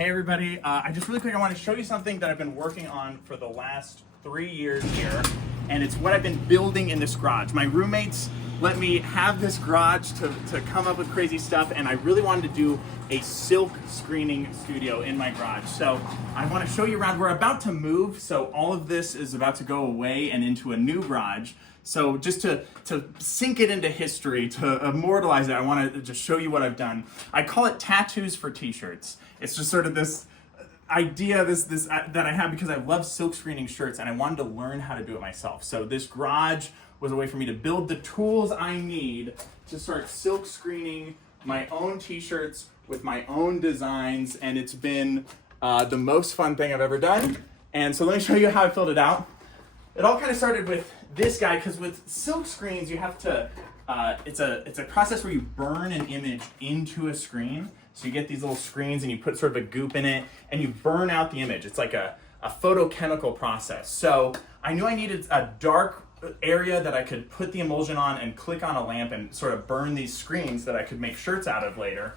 Hey everybody, I just really quick, I want to show you something that I've been working on for the last 3 years here, and it's what I've been building in this garage. My roommates let me have this garage to come up with crazy stuff, and I really wanted to do a silk screening studio in my garage. So I want to show you around. We're about to move, so all of this is about to go away and into a new garage. So just to sink it into history, to immortalize it, I want to just show you what I've done. I call it tattoos for t-shirts. It's just sort of this idea that I have because I love silk screening shirts and I wanted to learn how to do it myself. So this garage was a way for me to build the tools I need to start silk screening my own t-shirts with my own designs, and it's been the most fun thing I've ever done. And so let me show you how I filled it out. It all kind of started with this guy, because with silk screens you have to, it's a process where you burn an image into a screen. So you get these little screens and you put sort of a goop in it and you burn out the image. It's like a photochemical process. So I knew I needed a dark area that I could put the emulsion on and click on a lamp and sort of burn these screens that I could make shirts out of later.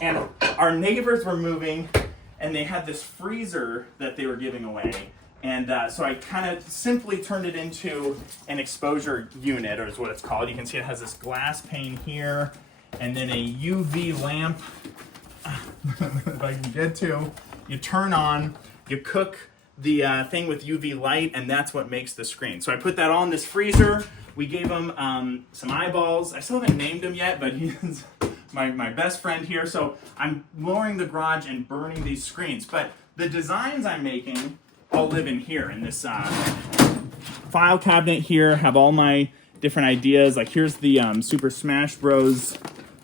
And our neighbors were moving and they had this freezer that they were giving away. And so I kind of simply turned it into an exposure unit, or is what it's called. You can see it has this glass pane here and then a UV lamp. If I can get to, you turn on, you cook the thing with UV light, and that's what makes the screen. So I put that all in this freezer. We gave him some eyeballs. I still haven't named him yet, but he's my best friend here. So I'm lowering the garage and burning these screens. But the designs I'm making all live in here, in this file cabinet here. Have all my different ideas. Like here's the Super Smash Bros.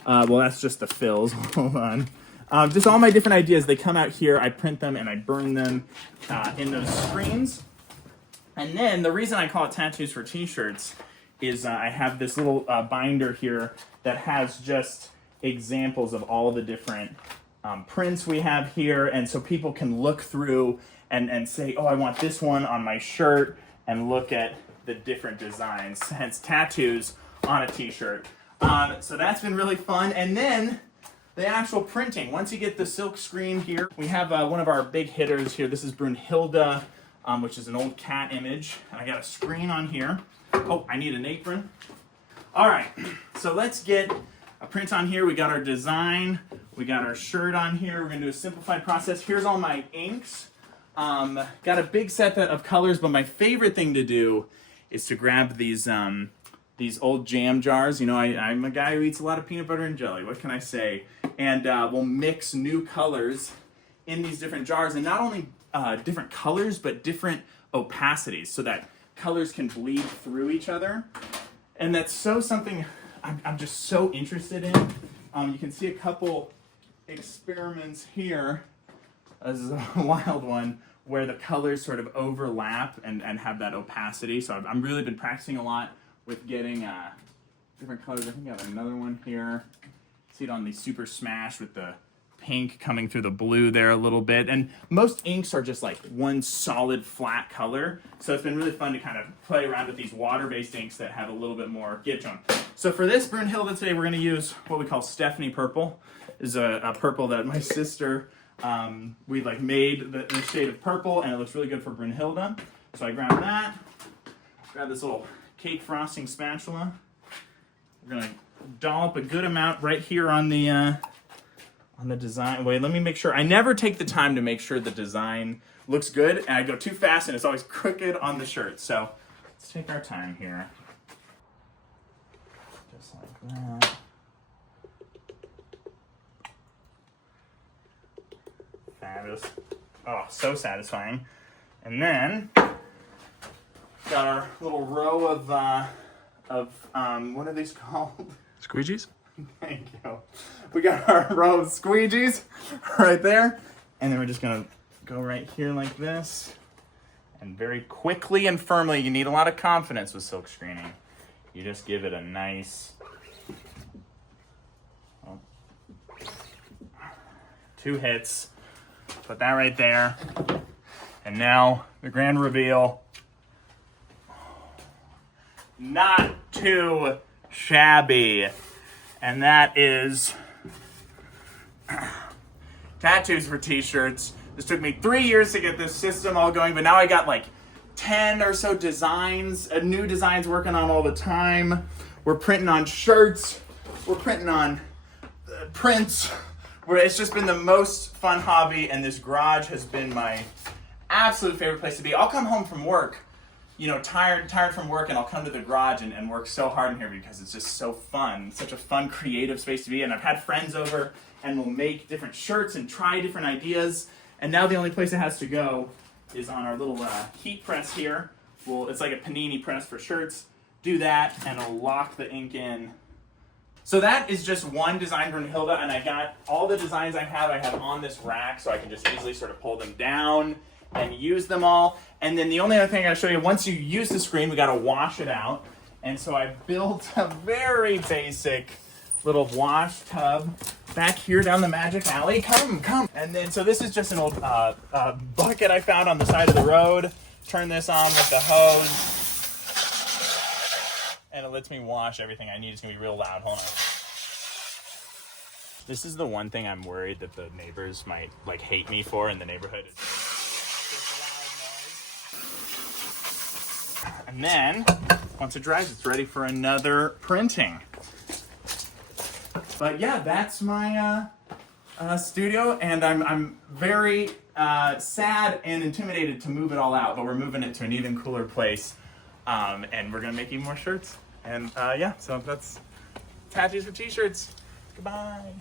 Well, that's just the fills. Hold on. Just all my different ideas, they come out here, I print them and I burn them in those screens. And then the reason I call it tattoos for t-shirts is I have this little binder here that has just examples of all the different prints we have here. And so people can look through and say, oh, I want this one on my shirt, and look at the different designs, hence tattoos on a t-shirt. So that's been really fun. And then the actual printing. Once you get the silk screen here, we have one of our big hitters here. This is Brunhilde, which is an old cat image. And I got a screen on here. Oh, I need an apron. All right, so let's get a print on here. We got our design. We got our shirt on here. We're gonna do a simplified process. Here's all my inks. Got a big set of colors, but my favorite thing to do is to grab these old jam jars. You know, I'm a guy who eats a lot of peanut butter and jelly. What can I say? And we'll mix new colors in these different jars, and not only different colors, but different opacities, so that colors can bleed through each other. And that's something I'm just so interested in. You can see a couple experiments here. This is a wild one where the colors sort of overlap and have that opacity. So I've really been practicing a lot with getting different colors. I think I have another one here. See it on the Super Smash with the pink coming through the blue there a little bit. And most inks are just like one solid flat color. So it's been really fun to kind of play around with these water-based inks that have a little bit more give to them. So for this Brunhilde today, we're going to use what we call Stephanie purple. This is a purple that my sister, we like made the shade of purple, and it looks really good for Brunhilde. So I grab that, grab this little cake frosting spatula. We're going to dollop a good amount right here on the design. Wait, let me make sure. I never take the time to make sure the design looks good, and I go too fast and it's always crooked on the shirt. So let's take our time here. Just like that. Fabulous. Oh, so satisfying. And then got our little row of what are these called? Squeegees? Thank you. We got our row of squeegees right there. And then we're just gonna go right here like this. And very quickly and firmly, you need a lot of confidence with silk screening. You just give it a nice 2 hits. Put that right there. And now the grand reveal. Not too shabby. And that is Tattoos for t-shirts. This took me 3 years to get this system all going, but now I got like 10 or so designs, new designs working on all the time. We're printing on shirts. We're printing on prints. It's just been the most fun hobby, and this garage has been my absolute favorite place to be. I'll come home from work, you know, tired from work, and I'll come to the garage and work so hard in here because it's just so fun. It's such a fun, creative space to be in. I've had friends over, and we'll make different shirts and try different ideas. And now the only place it has to go is on our little heat press here. It's like a panini press for shirts. Do that, and it'll lock the ink in. So that is just one design from Hilda, and I got all the designs I have on this rack, so I can just easily sort of pull them down and use them all. And then the only other thing I gotta show you, once you use the screen, we gotta wash it out. And so I built a very basic little wash tub back here down the magic alley. Come. And then, so this is just an old bucket I found on the side of the road. Turn this on with the hose, and it lets me wash everything I need. It's gonna be real loud. Hold on. This is the one thing I'm worried that the neighbors might like hate me for in the neighborhood. And then, once it dries, it's ready for another printing. But yeah, that's my studio, and I'm very sad and intimidated to move it all out, but we're moving it to an even cooler place, and we're gonna make even more shirts. And yeah, so that's Tattoos for t-shirts. Goodbye.